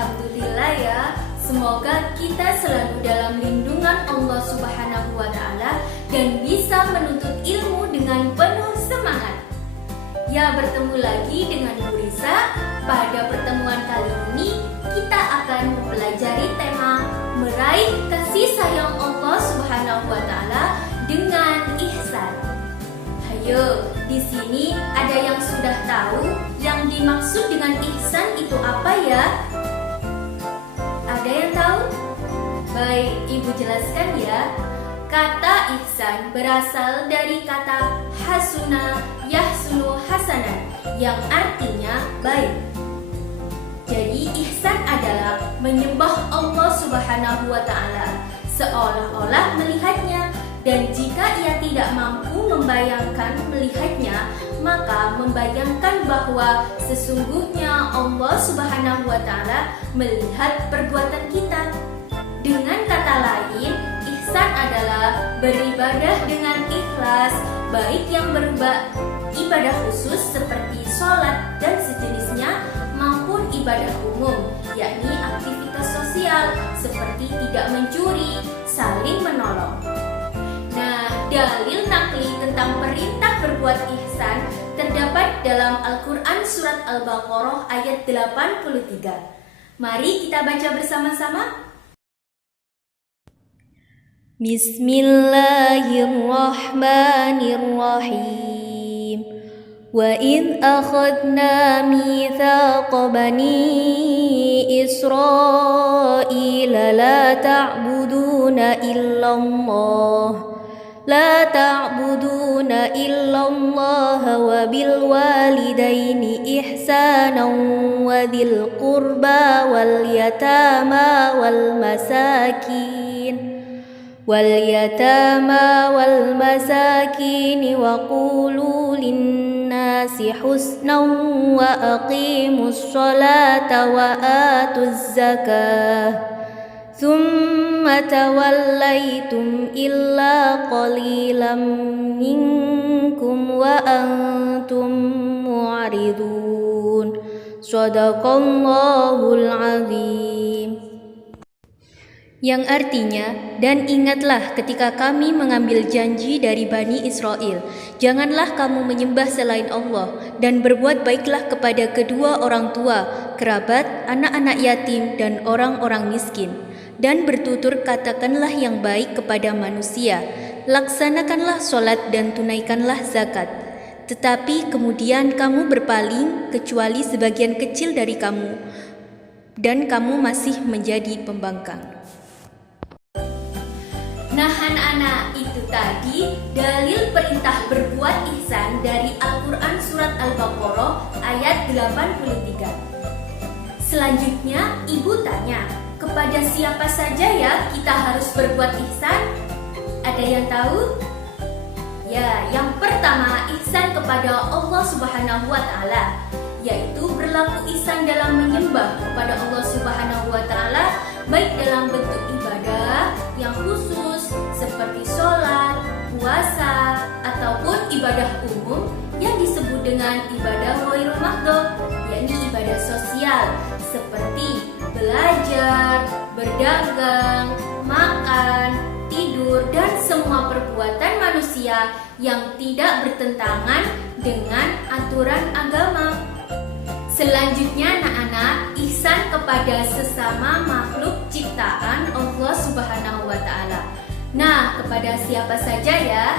Alhamdulillah ya. Semoga kita selalu dalam lindungan Allah Subhanahu wa Ta'ala dan bisa menuntut ilmu dengan penuh semangat. Ya, bertemu lagi dengan Bu Risa. Pada pertemuan kali ini kita akan mempelajari tema meraih kasih sayang Allah Subhanahu wa Ta'ala dengan ihsan. Hayo, di sini ada yang sudah tahu yang dimaksud dengan ihsan itu apa ya? Ada yang tahu? Baik, Ibu jelaskan ya. Kata ihsan berasal dari kata hasuna yahsunu hasanan yang artinya baik. Jadi ihsan adalah menyembah Allah Subhanahu wa Ta'ala seolah-olah melihatnya, dan jika ia tidak mampu membayangkan melihatnya, maka membayangkan bahwa sesungguhnya Allah Subhanahu wa Ta'ala melihat perbuatan kita. Dengan kata lain, ihsan adalah beribadah dengan ikhlas, baik yang berupa ibadah khusus seperti sholat dan sejenisnya, maupun ibadah umum, yakni aktivitas sosial seperti tidak mencuri, saling menolong. Nah, dalil nakli tentang perintah berbuat ihsan terdapat dalam Al-Quran Surat Al-Baqarah ayat 83. Mari kita baca bersama-sama. Bismillahirrahmanirrahim. Wa idh akhadna mithaqa bani Israila la ta'buduna illallah wa bil walidaini ihsanan wa dhil qurba wal yatama wal masakin wa qulu linnasi husnan wa aqimus sholata wa atuz zakah thumma tawallaytum illa qalilan minkum wa antum mu'ridun. Shadaqallahul azim. Yang artinya, dan ingatlah ketika kami mengambil janji dari Bani Israel, janganlah kamu menyembah selain Allah, dan berbuat baiklah kepada kedua orang tua, kerabat, anak-anak yatim, dan orang-orang miskin. Dan bertutur katakanlah yang baik kepada manusia, laksanakanlah sholat dan tunaikanlah zakat. Tetapi kemudian kamu berpaling kecuali sebagian kecil dari kamu, dan kamu masih menjadi pembangkang. Nah anak-anak, itu tadi dalil perintah berbuat ihsan dari Al-Quran Surat Al-Baqarah ayat 83. Selanjutnya Ibu tanya, kepada siapa saja ya kita harus berbuat ihsan? Ada yang tahu? Ya, yang pertama ihsan kepada Allah Subhanahu wa Ta'ala, yaitu berlaku ihsan dalam menyembah kepada Allah Subhanahu wa Ta'ala, baik dalam bentuk ibadah yang khusus seperti sholat, puasa, ataupun ibadah umum yang disebut dengan ibadah ghairul maghdub, yakni ibadah sosial seperti belajar, berdagang, makan, tidur, dan semua perbuatan manusia yang tidak bertentangan dengan aturan agama. Selanjutnya anak-anak, ihsan kepada sesama makhluk ciptaan Allah Subhanahu wa Ta'ala. Nah, kepada siapa saja ya?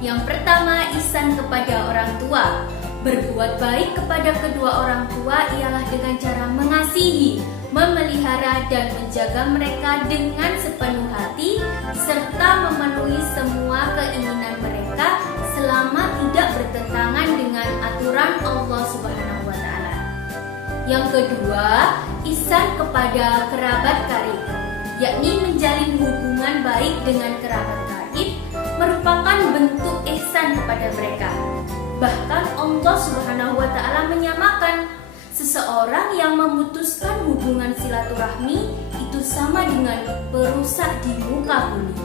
Yang pertama, ihsan kepada orang tua. Berbuat baik kepada kedua orang tua ialah dengan cara mengasihi, memelihara dan menjaga mereka dengan sepenuh hati, serta memenuhi semua keinginan mereka selama tidak bertentangan dengan aturan Allah Subhanahu wa Ta'ala. Yang kedua, ihsan kepada kerabat karib, yakni menjalin hubungan baik dengan kerabat karib merupakan bentuk ihsan kepada mereka. Bahkan Allah Subhanahu wa Ta'ala menyamakan seseorang yang memutuskan hubungan silaturahmi itu sama dengan perusak di muka bumi.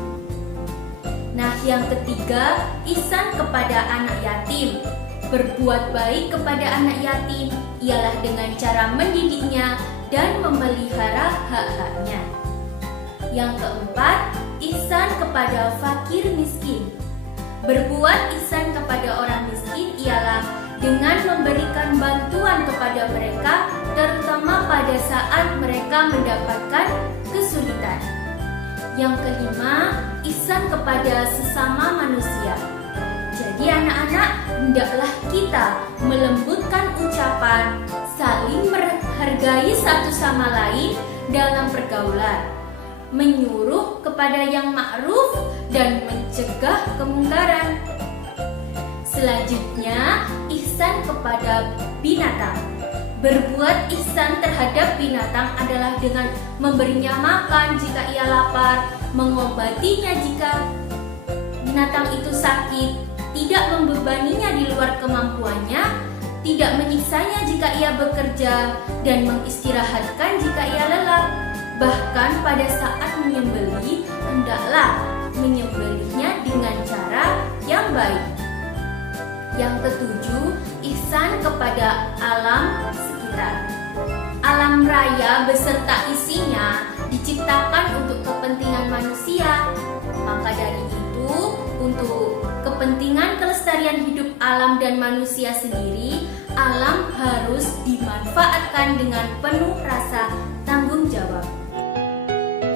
Nah, yang ketiga, ihsan kepada anak yatim. Berbuat baik kepada anak yatim ialah dengan cara mendidiknya dan memelihara hak-haknya. Yang keempat, ihsan kepada fakir miskin. Berbuat ihsan kepada orang miskin ialah dengan memberikan bantuan kepada mereka, terutama pada saat mereka mendapatkan kesulitan. Yang kelima, ihsan kepada sesama manusia. Jadi anak-anak, hendaklah kita melembutkan ucapan, saling menghargai satu sama lain dalam pergaulan, menyuruh kepada yang ma'ruf dan mencegah kemungkaran. Selanjutnya, ihsan kepada binatang. Berbuat ihsan terhadap binatang adalah dengan memberinya makan jika ia lapar, mengobatinya jika binatang itu sakit, tidak membebaninya di luar kemampuannya, tidak menyiksanya jika ia bekerja, dan mengistirahatkan jika ia lelah. Bahkan pada saat menyembelih, hendaklah menyembelihnya dengan cara yang baik. Yang ketujuh, ihsan kepada alam sekitar. Alam raya beserta isinya diciptakan untuk kepentingan manusia. Maka dari itu, untuk kepentingan kelestarian hidup alam dan manusia sendiri, alam harus dimanfaatkan dengan penuh rasa tanggung jawab.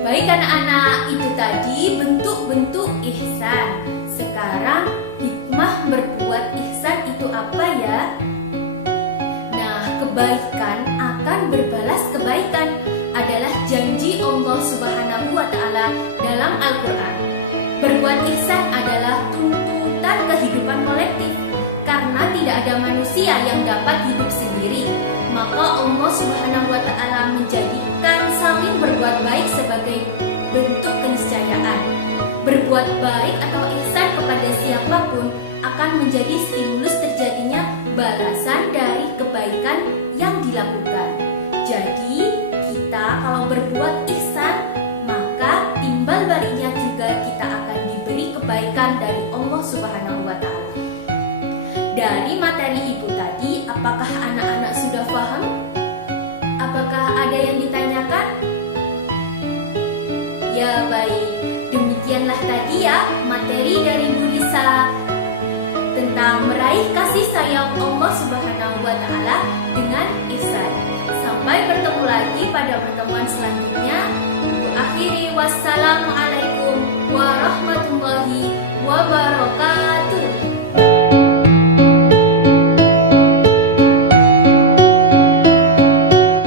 Baik anak-anak, itu tadi bentuk-bentuk ihsan. Sekarang hikmah berbuat ihsan itu apa ya? Nah, kebaikan akan berbalas kebaikan adalah janji Allah Subhanahu wa Ta'ala dalam Al-Quran. Berbuat ihsan adalah tuntutan kehidupan kolektif, karena tidak ada manusia yang dapat hidup sendiri. Maka Allah Subhanahu wa Ta'ala menjadikan saling berbuat baik sebagai bentuk keniscayaan. Berbuat baik atau ihsan kepada siapapun akan menjadi stimulus terjadinya balasan dari kebaikan yang dilakukan. Jadi, kita kalau berbuat ihsan, maka timbal baliknya juga kita akan diberi kebaikan dari Allah Subhanahu wa Ta'ala. Dari materi ibu tadi, apakah anak-anak sudah paham? Apakah ada yang ditanyakan? Ya baik, demikianlah tadi ya materi dari Bu Lisa tentang meraih kasih sayang Allah Subhanahu wa Ta'ala dengan ihsan. Sampai bertemu lagi pada pertemuan selanjutnya. Bu akhiri, wassalamualaikum warahmatullahi wabarakatuh.